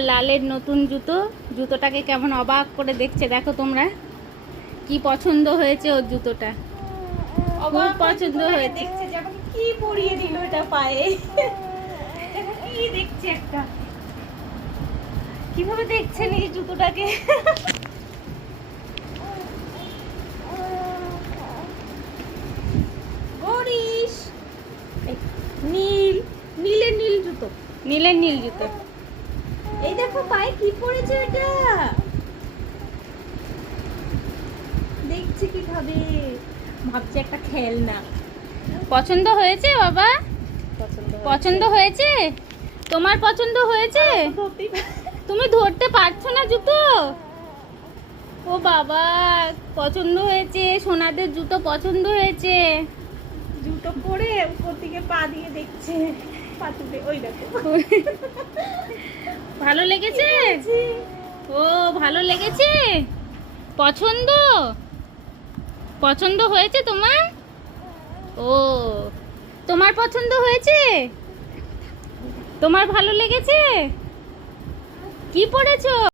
আমার লালের নতুন জুতো। জুতোটাকে কেমন অবাক করে দেখছে দেখো তোমরা। কি পছন্দ হয়েছে ওর জুতোটা, খুব পছন্দ হয়েছে। দেখছে যে আমাকে কি পরিয়ে দিল এটা পায়ে। দেখো কি দেখছে একটা, কিভাবে দেখছেন এই জুতোটাকে। গরিশ নীল, নীলের নীল জুতো, নীলের নীল জুতো। এই দেখো পায়ে কি পড়েছে এটা, দেখছে কিভাবে, ভাবছে একটা খেলনা। পছন্দ হয়েছে বাবা? পছন্দ হয়েছে? তোমার পছন্দ হয়েছে? তুমি ধরতে পারছো না জুতো? ও বাবা, পছন্দ হয়েছে, সোনাদের জুতো পছন্দ হয়েছে। জুতো পরে উপর দিকে পা দিয়ে দেখছে, পা তুলে, ওই দেখো। ভালো লেগেছে? ও ভালো লেগেছে, পছন্দ, পছন্দ হয়েছে তোমার? ও তোমার পছন্দ হয়েছে? তোমার ভালো লেগেছে? কি পড়েছো?